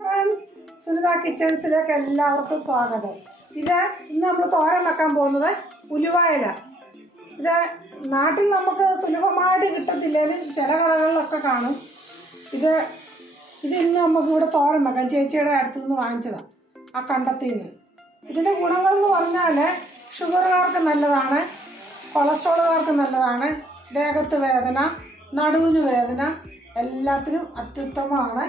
Friends Sunitha കിച്ചൺസിലേക്ക് എല്ലാവർക്കും സ്വാഗതം. ഇത് ഇന്ന് നമ്മൾ തോരൻ വെക്കാൻ പോകുന്നത് ഉലുവായില. ഇത് നാട്ടിൽ നമുക്ക് സുലഭമായിട്ട് കിട്ടത്തില്ലെങ്കിലും ചില കടകളിലൊക്കെ കാണും. ഇത് ഇത് ഇന്ന് നമുക്ക് ഇവിടെ തോരൻ വെക്കാം. ചേച്ചിയുടെ അടുത്തു നിന്ന് വാങ്ങിച്ചതാണ് ആ കണ്ടത്തിൽ നിന്ന് ഇതിന്റെ ഗുണങ്ങൾ എന്ന് പറഞ്ഞാൽ ഷുഗറുകാർക്ക് നല്ലതാണ് കൊളസ്ട്രോളുകാർക്ക് നല്ലതാണ് ദേഹത്ത് വേദന നടുവിന് വേദന എല്ലാത്തിനും അത്യുത്തമമാണ്.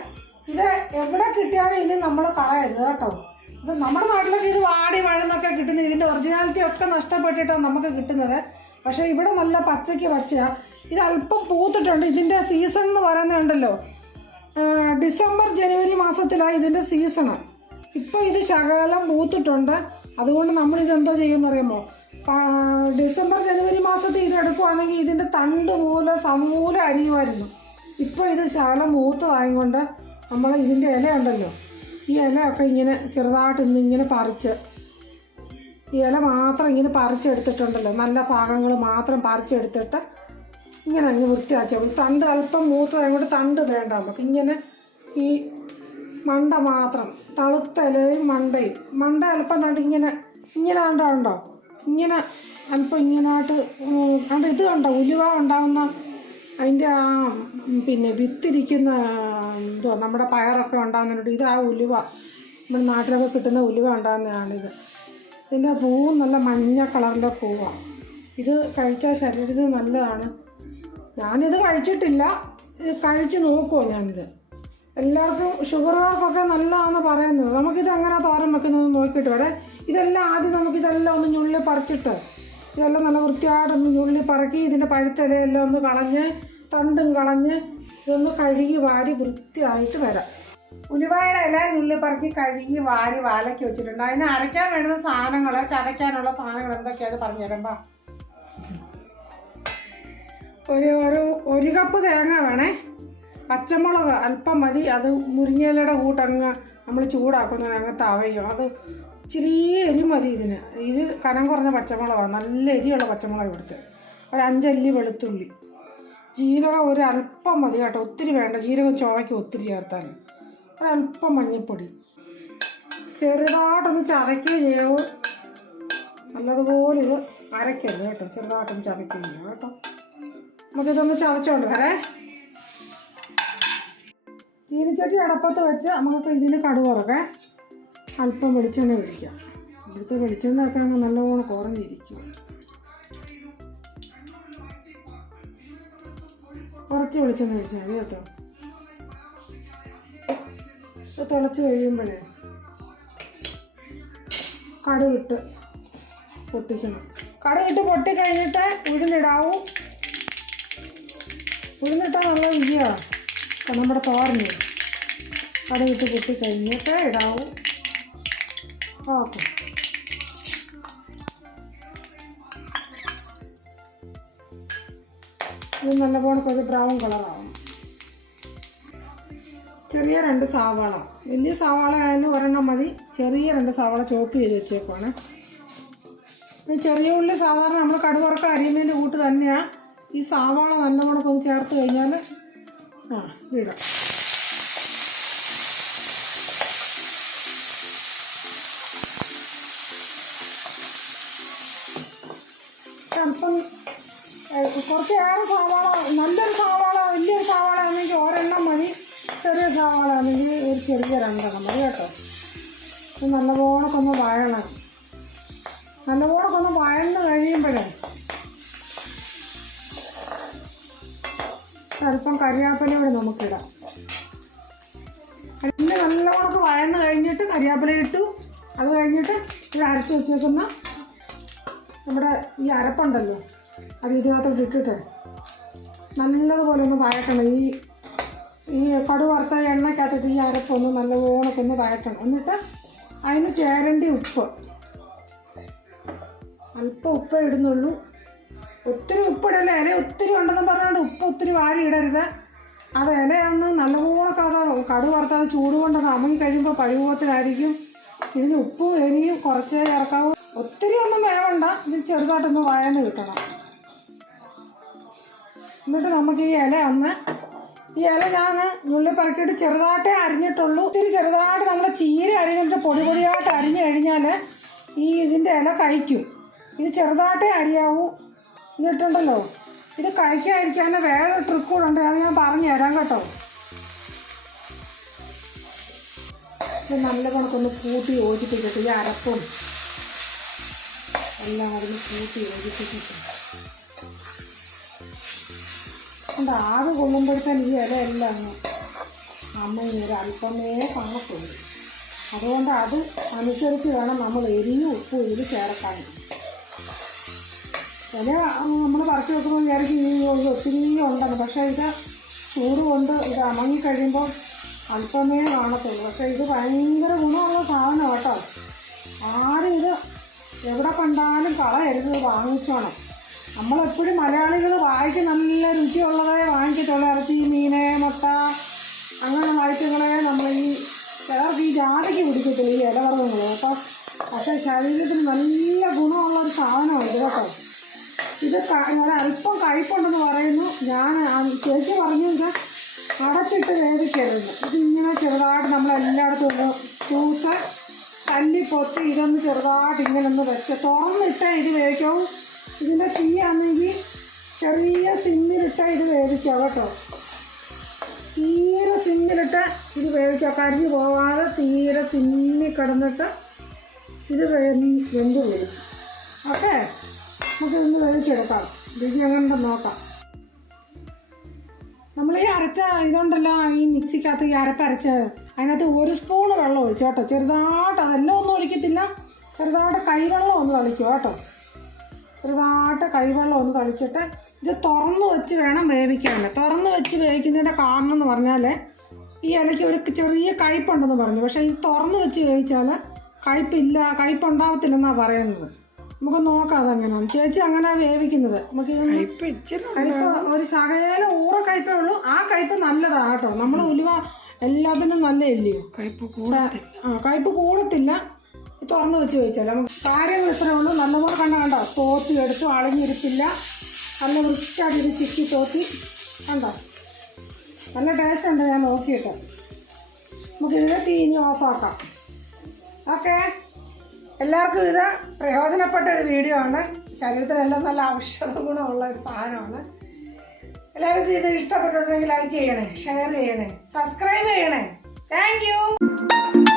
ഇത് എവിടെ കിട്ടിയാലും ഇനി നമ്മൾ കളയരുത് കേട്ടോ. ഇത് നമ്മുടെ നാട്ടിലൊക്കെ ഇത് വാടി വഴന്നൊക്കെ കിട്ടുന്നത് ഇതിന്റെ ഒറിജിനാലിറ്റി ഒക്കെ നഷ്ടപ്പെട്ടിട്ടാണ് നമുക്ക് കിട്ടുന്നത്. പക്ഷേ ഇവിടെ നല്ല പച്ചയ്ക്ക് പച്ചയാണ് ഇത് അല്പം പൂത്തിട്ടുണ്ട്. ഇതിന്റെ സീസൺ എന്ന് പറയുന്നുണ്ടല്ലോ ഡിസംബർ ജനുവരി മാസത്തിലാണ് ഇതിന്റെ സീസണ് ഇപ്പോൾ ഇത് ശകലം പൂത്തിട്ടുണ്ട്. അതുകൊണ്ട് നമ്മൾ ഇതെന്തോ ചെയ്യുമെന്ന് അറിയുമോ? ഡിസംബർ ജനുവരി മാസത്തിൽ ഇതെടുക്കുവാണെങ്കിൽ ഇതിന്റെ തണ്ട് മൂല സമൂല അരിയുമായിരുന്നു. ഇപ്പോൾ ഇത് ശകലം മൂത്തതായതുകൊണ്ട് നമ്മൾ ഇതിന്റെ ഇല ഉണ്ടല്ലോ. ഈ ഇലയൊക്കെ ഇങ്ങനെ ചെറുതായിട്ട് ഇന്ന് ഇങ്ങനെ പറിച്ച് ഈ ഇല മാത്രം ഇങ്ങനെ പറിച്ചെടുത്തിട്ടുണ്ടല്ലോ. നല്ല ഭാഗങ്ങൾ മാത്രം പറിച്ചെടുത്തിട്ട് ഇങ്ങനെ അങ്ങ് വൃത്തിയാക്കിയാൽ മതി. തണ്ട് അല്പം മൂത്തത് അങ്ങോട്ട് തണ്ട് വേണ്ട നമുക്ക്. ഇങ്ങനെ ഈ മണ്ട മാത്രം തളുത്ത ഇലയും മണ്ടയും. മണ്ട അല്പം തണ്ട് ഇങ്ങനെ ഇങ്ങനെ കണ്ടോ? ഉണ്ടോ ഇങ്ങനെ അല്പം ഇങ്ങനായിട്ട് കണ്ടോ? ഇത് കണ്ടോ? ഉലുവ ഉണ്ടാകുന്ന അതിന്റെ ആ പിന്നെ വിത്തിരിക്കുന്ന എന്തോ നമ്മുടെ പയറൊക്കെ ഉണ്ടാകുന്നുണ്ട് ഇത് ആ ഉലുവ നമ്മുടെ നാട്ടിലൊക്കെ കിട്ടുന്ന ഉലുവ ഉണ്ടാകുന്നതാണിത്. ഇതിന്റെ പൂവും നല്ല മഞ്ഞ കളറിന്റെ പൂവാണ് ഇത് കഴിച്ചാൽ ശരീരത്തിന് നല്ലതാണ്. ഞാനിത് കഴിച്ചിട്ടില്ല. ഇത് കഴിച്ച് നോക്കുമോ ഞാനിത്? എല്ലാവർക്കും ഷുഗറുകാർക്കൊക്കെ നല്ലതാണെന്ന് പറയുന്നത്. നമുക്കിത് എങ്ങനെ തോരൻ വെക്കുന്നതെന്ന് നോക്കിയിട്ട് വരെ. ഇതെല്ലാം ആദ്യം നമുക്കിതെല്ലാം ഒന്ന് ഞുള്ളി പറിച്ചിട്ട് ഇതെല്ലാം നല്ല വൃത്തിയായിട്ടൊന്ന് ഉള്ളി പറക്കി ഇതിന്റെ പഴുത്തലയെല്ലാം ഒന്ന് കളഞ്ഞ് തണ്ടും കളഞ്ഞ് ഇതൊന്ന് കഴുകി വാരി വൃത്തിയായിട്ട് വരാം. ഉലുവായുടെ ഇല നുള്ളി പറക്കി കഴുകി വാരി വാലക്കി വെച്ചിട്ടുണ്ട്. അതിന് അരയ്ക്കാൻ വേണ്ടുന്ന സാധനങ്ങൾ ചതയ്ക്കാനുള്ള സാധനങ്ങൾ എന്തൊക്കെയാണ് പറഞ്ഞുതരാം ബാ. ഒരു ഒരു ഒരു കപ്പ് തേങ്ങ വേണേ. പച്ചമുളക് അല്പം മതി. അത് മുരിങ്ങയിലയുടെ കൂട്ടങ്ങ് നമ്മൾ ചൂടാക്കുന്ന അങ്ങ് തവയും. അത് ഇച്ചിരി എരി മതി ഇതിന്. ഇത് കനം കുറഞ്ഞ പച്ചമുളകാണ് നല്ല എരിയുള്ള പച്ചമുളക് ഇവിടുത്തെ. ഒരു അഞ്ചല്ലി വെളുത്തുള്ളി. ജീരകം ഒരു അല്പം മതി കേട്ടോ. ഒത്തിരി വേണ്ട. ജീരകം ചുവയ്ക്ക് ഒത്തിരി ചേർത്താൽ ഒരല്പം മഞ്ഞൾപ്പൊടി ചെറുതായിട്ടൊന്ന് ചതയ്ക്കുകയും ചെയ്യാവൂ. നല്ലതുപോലെ ഇത് അരയ്ക്കരുത് കേട്ടോ. ചെറുതായിട്ടൊന്ന് ചതയ്ക്കുകയും ചെയ്യാം കേട്ടോ. നമുക്കിതൊന്ന് ചതച്ചോണ്ട് വരേ ചീനിച്ചട്ടി അടപ്പത്ത് വെച്ച് നമുക്കിപ്പോൾ ഇതിന് കടുക് വറക്കേ അല്പം വെളിച്ചെണ്ണ ഒഴിക്കാം ഇവിടുത്തെ വെളിച്ചെണ്ണ ഒക്കെ അങ്ങ് നല്ലവണ്ണം കുറഞ്ഞിരിക്കും കുറച്ച് വെളിച്ചെണ്ണ ഒഴിച്ചാൽ മതി കേട്ടോ. ഇത് തിളച്ച് കഴിയുമ്പോഴേ കടുകിട്ട് പൊട്ടിക്കണം. കടുകിട്ട് പൊട്ടിക്കഴിഞ്ഞിട്ട് ഉഴുന്നിടാവും. ഉഴുന്നിട്ടാൽ നല്ല അപ്പം നമ്മുടെ തോരഞ്ഞ് കടുകിട്ട് പൊട്ടിക്കഴിഞ്ഞിട്ട് ഇടാവും. ഓക്കെ ഇത് നല്ലപോലെ കുറച്ച് ബ്രൗൺ കളറാവും ചെറിയ രണ്ട് സവാള. വലിയ സവാള ആയാലും ഒരെണ്ണം മതി. ചെറിയ രണ്ട് സവാള ചോപ്പ് ചെയ്ത് വെച്ചേക്കുവാണ്. ചെറിയ ഉള്ളി സാധാരണ നമ്മൾ കടുവറക്ക അരിയുന്നതിന്റെ കൂട്ട് തന്നെയാണ് ഈ സവാള നല്ലവണ്ണം ഒന്ന് ചേർത്ത് കഴിഞ്ഞാൽ ആ ഇടാം അല്പം ഏഹ്, കുറച്ച് ഏറെ സവാള നല്ലൊരു സവാള വലിയൊരു സവാള ആണെങ്കിൽ ഒരെണ്ണം മതി. ചെറിയ സവാള ആണെങ്കിൽ ഒരു ചെറിയ രണ്ടെണ്ണം മതി കേട്ടോ. ഇത് നല്ലപോലെ ഒന്ന് വഴണം. നല്ലപോലെ ഒന്ന് വഴന്ന് കഴിയുമ്പോഴേ അല്പം കരിയാപ്പില കൂടി നമുക്കിടാം അതിന് നല്ലവണ്ണം വഴന്ന് കഴിഞ്ഞിട്ട് കരിയാപ്പില ഇട്ടു. അത് കഴിഞ്ഞിട്ട് ഇത് അരച്ച് വെച്ചേക്കുന്ന നമ്മുടെ ഈ അരപ്പുണ്ടല്ലോ. അത് ഇതിനകത്തോട്ട് ഇട്ടിട്ട്. നല്ലതുപോലെ ഒന്ന് വഴറ്റണം. ഈ ഈ കടു വറുത്ത എണ്ണയ്ക്കകത്തിട്ട് ഈ അരപ്പൊന്ന് നല്ലവണ്ണം ഒന്ന് വഴറ്റണം. എന്നിട്ട് അതിന് ചേരണ്ടി ഉപ്പ്. അല്പം ഉപ്പേ ഇടുന്നുള്ളൂ. ഒത്തിരി ഉപ്പിടല്ലേ? ഇല ഒത്തിരി ഉണ്ടെന്ന് പറഞ്ഞുകൊണ്ട് ഉപ്പ് ഒത്തിരി വാരി ഇടരുത്. അത് ഇലയാന്ന് നല്ലപോലെ അത് കടു വറുത്താൽ ചൂട് കൊണ്ടത് അമങ്ങി കഴിയുമ്പോൾ പഴുപോത്തിലായിരിക്കും ഇതിന് ഉപ്പും എരിയും കുറച്ചേ ചേർക്കാവൂ. ഒത്തിരി ഒന്നും വേവണ്ട. ഇത് ചെറുതായിട്ടൊന്ന് വയന്ന് കിട്ടണം. എന്നിട്ട് നമുക്ക് ഈ ഇല ഒന്ന് ഈ ഇല ഞാൻ നുള്ളി പറക്കിയിട്ട് ചെറുതായിട്ടേ അരിഞ്ഞിട്ടുള്ളൂ. ഇത്തിരി ചെറുതായിട്ട് നമ്മൾ ചീര അരിഞ്ഞിട്ട് പൊടി പൊടിയായിട്ട് അരിഞ്ഞു കഴിഞ്ഞാൽ ഈ ഇതിന്റെ ഇല കഴിക്കും. ഇത് ചെറുതായിട്ടേ അരിയാവൂ എന്നിട്ടുണ്ടല്ലോ. ഇത് കഴിക്കാതിരിക്കാൻ വേറെ ട്രിക്ക് കൂടെ ഉണ്ട്. അത് ഞാൻ പറഞ്ഞു തരാം കേട്ടോ. നല്ല കണക്കൊന്ന് കൂട്ടി യോജിപ്പിക്കട്ടെ. ഈ അരപ്പും എല്ലാം അതിന് കൂട്ടി യോജിപ്പിച്ചിട്ട് ഉണ്ട് ആറ് കൊള്ളുമ്പോഴത്തേന് ഈ ഇല എല്ലാം അങ്ങ് അമ്മ ഇങ്ങനെ അല്പമേ കാണത്തുള്ളൂ അതുകൊണ്ട് അത് അനുസരിച്ച് വേണം നമ്മൾ എരിയും ഉപ്പും ഇതിൽ ചേർക്കാൻ. ഇല നമ്മൾ പറിച്ച് വെക്കുമ്പോൾ വിചാരിക്കും ഈ ഇത് ഒത്തിരി ഉണ്ടെന്ന്. പക്ഷേ ഇത് ചൂട് കൊണ്ട് ഇത് അമങ്ങി കഴിയുമ്പോൾ അല്പമേ കാണത്തുള്ളൂ. പക്ഷേ ഇത് ഭയങ്കര ഗുണമുള്ള സാധനം കേട്ടോ ആരും ഇത് എവിടെ കണ്ടാലും കളയരുത് ഇത് വാങ്ങിച്ചോണം. നമ്മളെപ്പോഴും മലയാളികൾ വായിക്ക് നല്ല രുചിയുള്ളതേ വാങ്ങിച്ചിട്ടുള്ള ഇറച്ചി മീന് മുട്ട അങ്ങനെ ഐറ്റങ്ങളെ നമ്മൾ ഈ ചിലർക്ക് ഈ ജാതയ്ക്ക് പിടിക്കത്തില്ല ഈ ഇലവർഗങ്ങൾ അപ്പം പക്ഷേ ശരീരത്തിന് നല്ല ഗുണമുള്ള ഒരു സാധനമാണ് ഇത് കേട്ടോ. ഇത് അല്പം കയ്പുണ്ടെന്ന് പറയുന്നു. ഞാൻ ചേച്ചി പറഞ്ഞു ഇത് അടച്ചിട്ട് വേവിക്കരുത്. ഇതിങ്ങനെ ചെറുതായിട്ട് നമ്മൾ എല്ലായിടത്തും തൂത്ത് തല്ലി പൊത്തി ഇതൊന്ന് ചെറുതായിട്ട് ഇങ്ങനെ ഒന്ന് വെച്ച് തുറന്നിട്ടേ ഇത് വേവിക്കാവൂ. ഇതിന്റെ തീയാണെങ്കിൽ ചെറിയ സിമ്മിലിട്ട് ഇത് വേവിക്കാം കേട്ടോ. തീരെ സിമ്മിലിട്ട് ഇത് വേവിക്കാം. കരിഞ്ഞു പോവാതെ തീരെ സിമ്മി കിടന്നിട്ട് ഇത് വെന്ത് വരും. ഓക്കെ? നമുക്ക് ഇന്ന് വേവിച്ചെടുക്കാം. രുചി എങ്ങനെ നോക്കാം. നമ്മൾ ഈ അരച്ച ഇതുണ്ടല്ലോ ഈ മിക്സിക്കകത്ത് ഈ അരപ്പരച്ച് അതിനകത്ത് ഒരു സ്പൂൺ വെള്ളം ഒഴിച്ചു കേട്ടോ. ചെറുതായിട്ട് അതെല്ലാം ഒന്നും ഒഴിക്കത്തില്ല. ചെറുതായിട്ട് കൈവെള്ളം ഒന്ന് തളിക്കുക കേട്ടോ. ചെറുതായിട്ട് കൈവെള്ളം ഒന്ന് തളിച്ചിട്ട് ഇത് തുറന്ന് വെച്ച് വേണം വേവിക്കാൻ തുറന്ന് വെച്ച് വേവിക്കുന്നതിന്റെ കാരണം എന്ന് പറഞ്ഞാൽ ഈ ഇലയ്ക്ക് ഒരു ചെറിയ കയ്പുണ്ടെന്ന് പറഞ്ഞു. പക്ഷേ ഇത് തുറന്ന് വെച്ച് വേവിച്ചാൽ കയ്പില്ല കയ്പുണ്ടാവത്തില്ലെന്നാണ് പറയുന്നത്. നമുക്ക് നോക്കാം അതെങ്ങനെയാണ്. ചേച്ചി അങ്ങനെ വേവിക്കുന്നത്. നമുക്ക് ഒരു ശകല ഊറ കയ്പേ ഉള്ളൂ. ആ കയ്പ് നല്ലതാണ് കേട്ടോ. നമ്മൾ ഉലുവ എല്ലാത്തിനും നല്ല ഇല്ലയോ? കയ്പ് കൂടത്തില്ല. ആ കയ്പ് കൂടത്തില്ല. തുറന്ന് വെച്ച് ചോദിച്ചാൽ നമുക്ക് കാര്യങ്ങൾ ഇത്രേ ഉള്ളൂ. നല്ലപോലെ കണ്ട കണ്ടോ? തോത്തി എടുത്തു അളഞ്ഞിരിപ്പില്ല. നല്ല വൃത്തിയാക്കി ചിക്കി തോത്തി. കണ്ടോ? നല്ല ടേസ്റ്റ് ഉണ്ട്. ഞാൻ നോക്കിയിട്ട്. നമുക്ക് ഇത് തീഞ്ഞ് ഓഫാക്കാം ഓക്കെ എല്ലാവർക്കും ഇത് പ്രയോജനപ്പെട്ട ഒരു വീഡിയോ ആണ്. ശരീരത്തിനെല്ലാം നല്ല ഔഷധ ഗുണമുള്ള ഒരു സാധനമാണ്. എല്ലാവർക്കും ഇത് ഇഷ്ടപ്പെട്ടിട്ടുണ്ടെങ്കിൽ ലൈക്ക് ചെയ്യണേ ഷെയർ ചെയ്യണേ സബ്സ്ക്രൈബ് ചെയ്യണേ. Thank you